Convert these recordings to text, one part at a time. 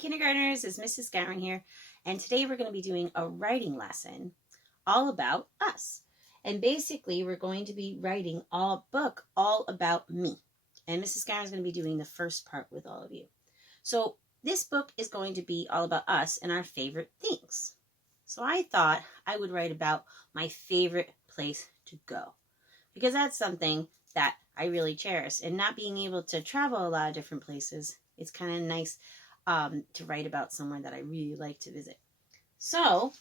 kindergartners, it's Mrs. Gowan here, and today we're going to be doing a writing lesson all about us. And basically, we're going to be writing a book all about me. And Mrs. Gowan is going to be doing the first part with all of you. So this book is going to be all about us and our favorite things. So I thought I would write about my favorite place to go, because that's something that I really cherish. And not being able to travel a lot of different places, it's kind of nice to write about somewhere that I really like to visit. So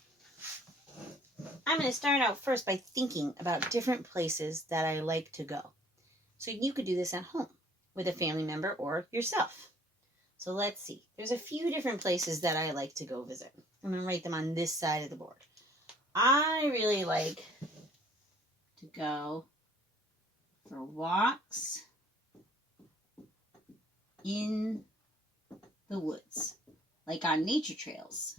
I'm going to start out first by thinking about different places that I like to go. So you could do this at home with a family member or yourself. So let's see. There's a few different places that I like to go visit. I'm going to write them on this side of the board. I really like to go for walks in the woods, like on nature trails.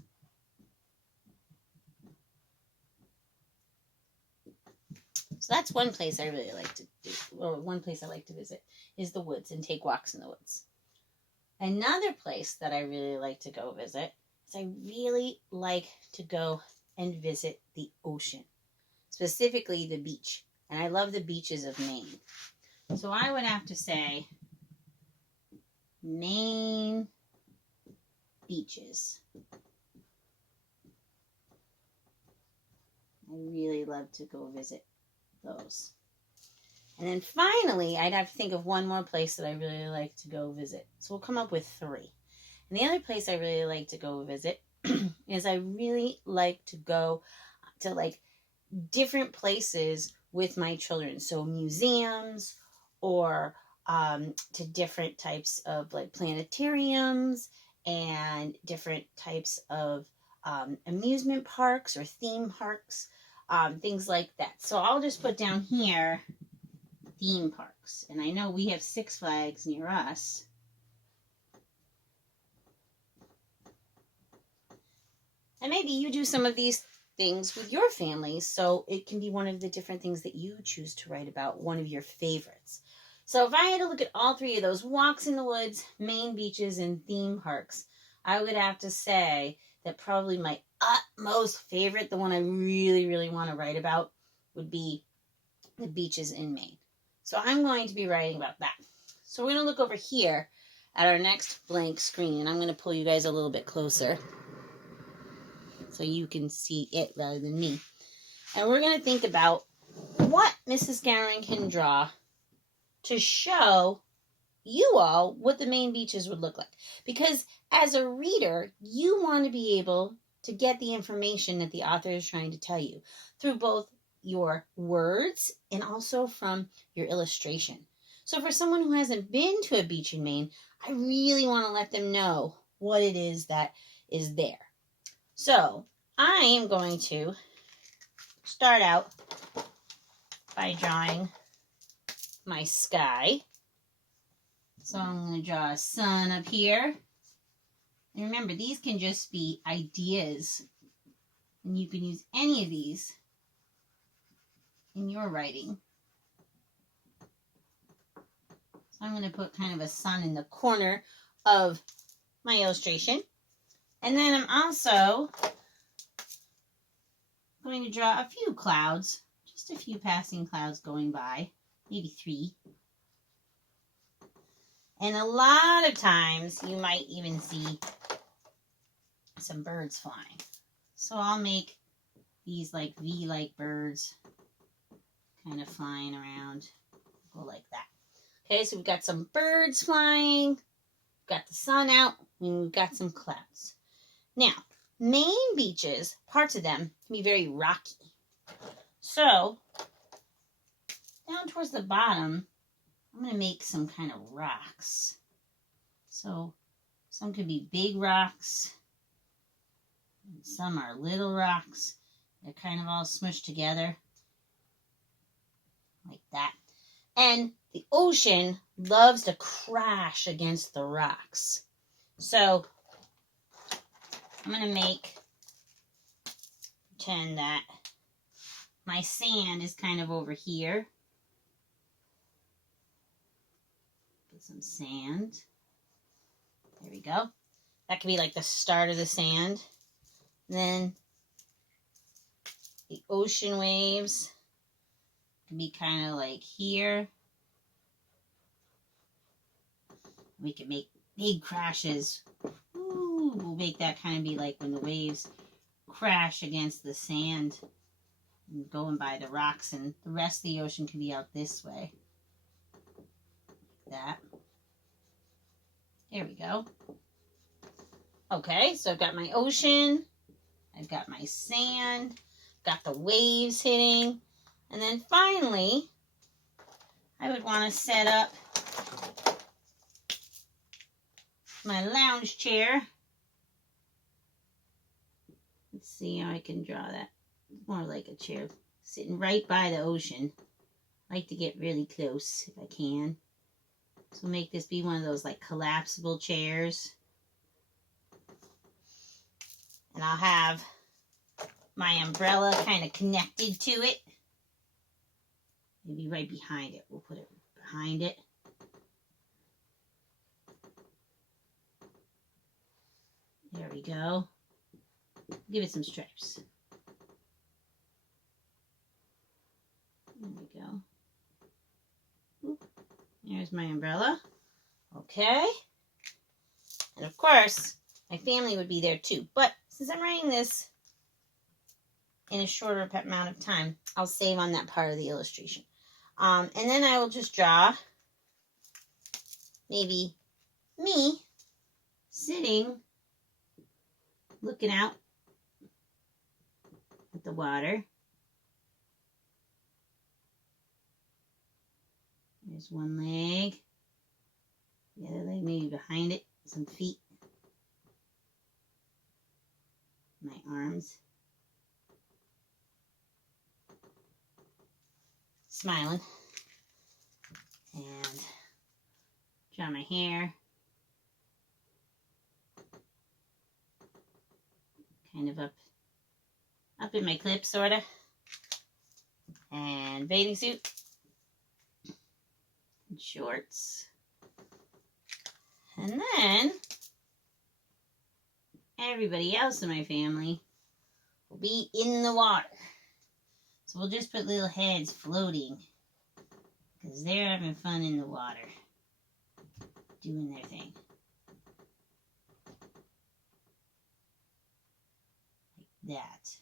So that's one place I really like to do, or one place I like to visit, is the woods and take walks in the woods. Another place that I really like to go visit is I really like to go and visit the ocean, specifically the beach. And I love the beaches of Maine. So I would have to say Maine beaches. I really love to go visit those. And then finally, I'd have to think of one more place that I really like to go visit. So we'll come up with 3. And the other place I really like to go visit is I really like to go to like different places with my children. So museums or to different types of like planetariums and different types of amusement parks or theme parks, things like that. So I'll just put down here theme parks. And I know we have Six Flags near us. And maybe you do some of these things with your families, so it can be one of the different things that you choose to write about, one of your favorites. So if I had to look at all 3 of those, walks in the woods, Maine beaches, and theme parks, I would have to say that probably my utmost favorite, the one I really, really want to write about, would be the beaches in Maine. So I'm going to be writing about that. So we're going to look over here at our next blank screen, and I'm going to pull you guys a little bit closer so you can see it rather than me. And we're going to think about what Mrs. Gowan can draw to show you all what the Maine beaches would look like. Because as a reader, you want to be able to get the information that the author is trying to tell you through both your words and also from your illustration. So for someone who hasn't been to a beach in Maine, I really want to let them know what it is that is there. So I am going to start out by drawing my sky. So I'm going to draw a sun up here. And remember, these can just be ideas. And you can use any of these in your writing. So I'm going to put kind of a sun in the corner of my illustration. And then I'm also going to draw a few clouds, just a few passing clouds going by, maybe 3. And a lot of times you might even see some birds flying. So I'll make these like V-like birds kind of flying around, go like that. Okay, so we've got some birds flying, we've got the sun out, and we've got some clouds. Now, Maine beaches, parts of them can be very rocky. So, down towards the bottom, I'm going to make some kind of rocks. So, some could be big rocks, and some are little rocks. They're kind of all smushed together, like that. And the ocean loves to crash against the rocks. So, I'm going to pretend that my sand is kind of over here. Put some sand. There we go. That could be like the start of the sand. And then the ocean waves can be kind of like here. We can make big crashes. Ooh, we'll make that kind of be like when the waves crash against the sand and going by the rocks, and the rest of the ocean can be out this way. Like that. There we go. Okay, so I've got my ocean. I've got my sand. Got the waves hitting. And then finally, I would want to set up my lounge chair. Let's see how I can draw that. More like a chair sitting right by the ocean. I like to get really close if I can. So make this be one of those like collapsible chairs. And I'll have my umbrella kind of connected to it. Maybe right behind it. We'll put it behind it. There we go. Give it some stripes. There we go. Oop. There's my umbrella. Okay. And of course, my family would be there too. But since I'm writing this in a shorter amount of time, I'll save on that part of the illustration. And then I will just draw maybe me sitting, looking out at the water. There's one leg. The other leg maybe behind it. Some feet. My arms. Smiling. And draw my hair. Kind of up in my clip, sort of. And bathing suit. And shorts. And then everybody else in my family will be in the water. So we'll just put little heads floating because they're having fun in the water, doing their thing. Like that.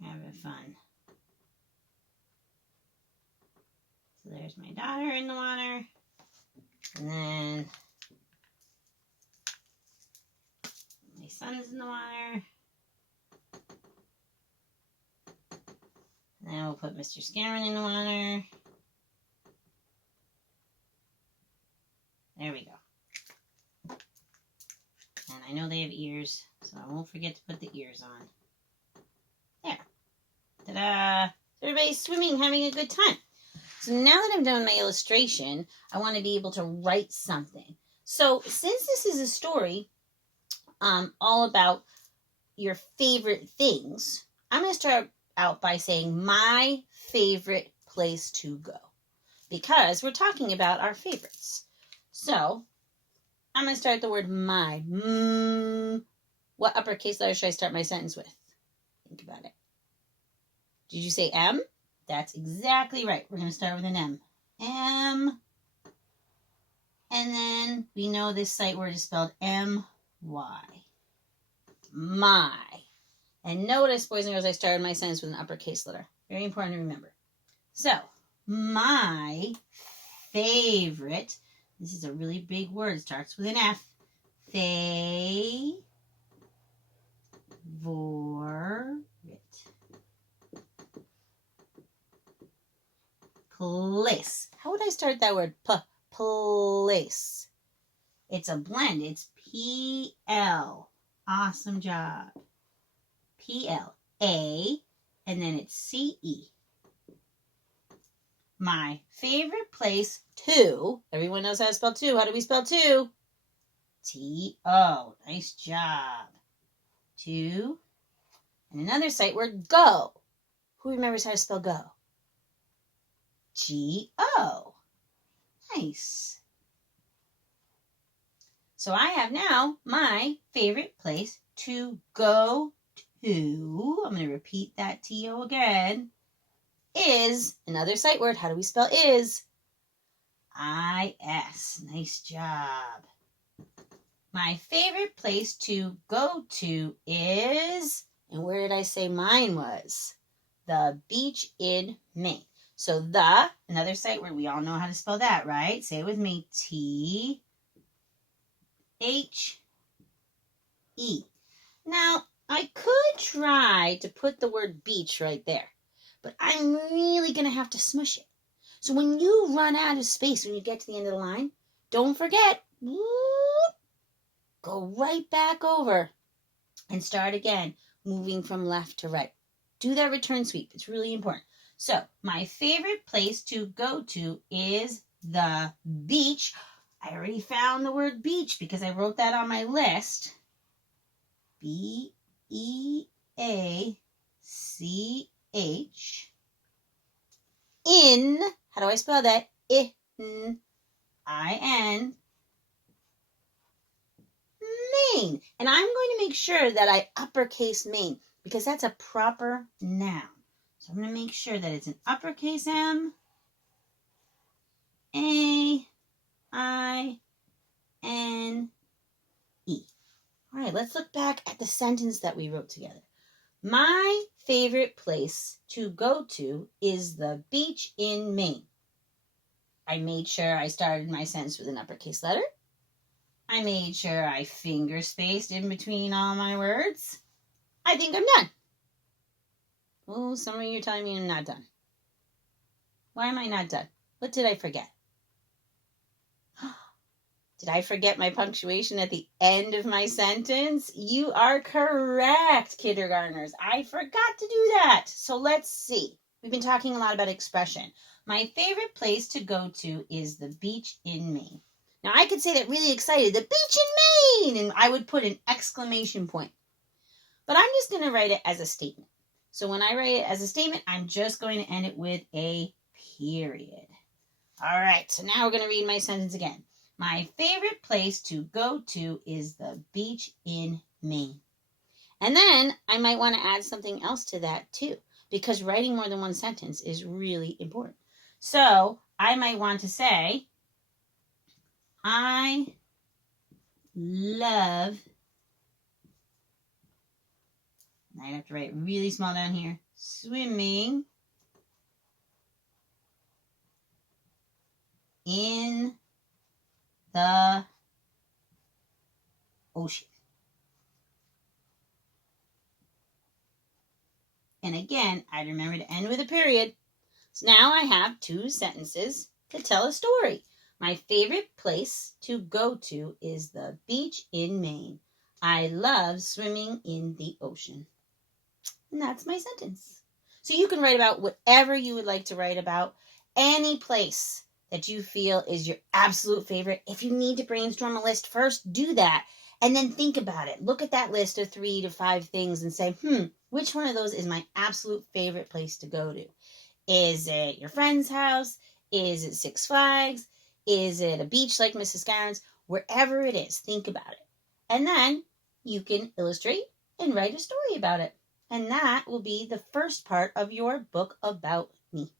They're having fun. So there's my daughter in the water. And then my son's in the water. And then we'll put Mr. Skinner in the water. There we go. And I know they have ears, so I won't forget to put the ears on. There. Ta-da! So everybody's swimming, having a good time. So now that I've done my illustration, I want to be able to write something. So since this is a story all about your favorite things, I'm going to start out by saying my favorite place to go. Because we're talking about our favorites. So I'm going to start the word my. What uppercase letter should I start my sentence with? Think about it. Did you say M? That's exactly right. We're going to start with an M. M. And then we know this sight word is spelled M-Y. My. And notice, boys and girls, I started my sentence with an uppercase letter. Very important to remember. So, my favorite. This is a really big word. It starts with an F. Favorite. Place. How would I start that word? Place. It's a blend. It's P-L. Awesome job. P-L-A. And then it's C-E. My favorite place, to. Everyone knows how to spell to. How do we spell to? T-O. Nice job. To. And another sight word, go. Who remembers how to spell go? G-O. Nice. So I have now my favorite place to go to. I'm going to repeat that to again. Is another sight word. How do we spell is? I-S. Nice job. My favorite place to go to is, and where did I say mine was? The beach in Maine. So another sight word. We all know how to spell that, right? Say it with me. T-H-E. Now, I could try to put the word beach right there, but I'm really going to have to smush it. So when you run out of space, when you get to the end of the line, don't forget, go right back over and start again, moving from left to right. Do that return sweep. It's really important. So my favorite place to go to is the beach. I already found the word beach because I wrote that on my list. B-E-A-C-H. In, how do I spell that? I-N. Maine. And I'm going to make sure that I uppercase Maine because that's a proper noun. So I'm going to make sure that it's an uppercase M, A, I, N, E. All right, let's look back at the sentence that we wrote together. My favorite place to go to is the beach in Maine. I made sure I started my sentence with an uppercase letter. I made sure I finger spaced in between all my words. I think I'm done. Oh, some of you are telling me I'm not done. Why am I not done? What did I forget? Did I forget my punctuation at the end of my sentence? You are correct, kindergartners. I forgot to do that. So let's see. We've been talking a lot about expression. My favorite place to go to is the beach in Maine. Now, I could say that really excited, the beach in Maine, and I would put an exclamation point. But I'm just going to write it as a statement. So when I write it as a statement, I'm just going to end it with a period. All right, so now we're going to read my sentence again. My favorite place to go to is the beach in Maine. And then I might want to add something else to that too, because writing more than one sentence is really important. So I might want to say, I love, and I'd have to write really small down here, swimming in the ocean. And again, I'd remember to end with a period. So now I have two sentences to tell a story. My favorite place to go to is the beach in Maine. I love swimming in the ocean. And that's my sentence. So you can write about whatever you would like to write about, any place that you feel is your absolute favorite. If you need to brainstorm a list first, do that. And then think about it. Look at that list of 3 to 5 things and say, which one of those is my absolute favorite place to go to? Is it your friend's house? Is it Six Flags? Is it a beach like Mrs. Scarron's? Wherever it is, think about it. And then you can illustrate and write a story about it. And that will be the first part of your book about me.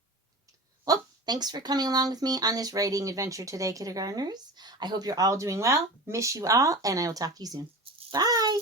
Well, thanks for coming along with me on this writing adventure today, kindergartners. I hope you're all doing well. Miss you all, and I will talk to you soon. Bye.